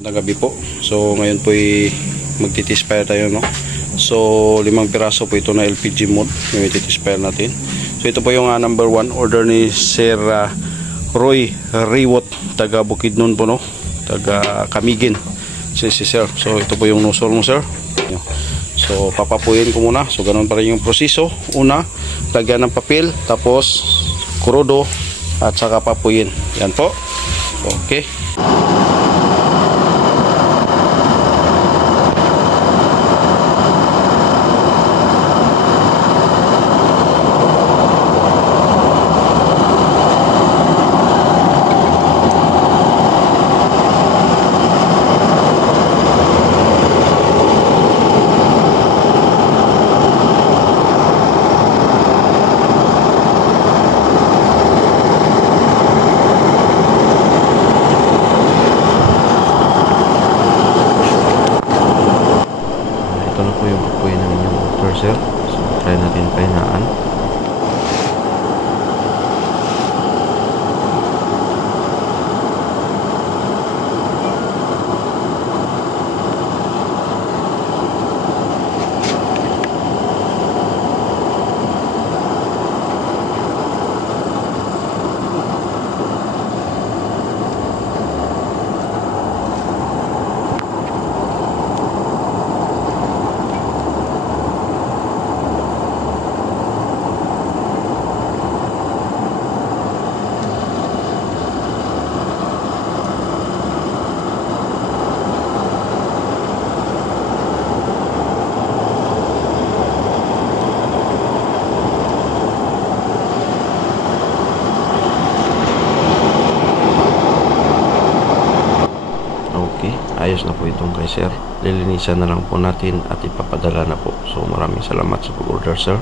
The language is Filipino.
Gabi po. So ngayon po magtitispire tayo, no. So 5 piraso po ito na LPG mode yung ititispire natin. So ito po yung number 1 order ni Sir Roy Riwot, taga Bukidnon po, no, taga Camiguin si Sir. So ito po yung nozzle mo, Sir. So papapuyin ko muna. So ganun pa rin yung proseso. Una, lagyan ng papel, tapos kurodo, at saka papuyin. Yan po. Okay. Ito na po yung apoy ng inyong motor, sir. So try natin pahinaan. Okay, ayos na po itong kay sir. Lilinisan na lang po natin at ipapadala na po. So maraming salamat sa pag-order, sir.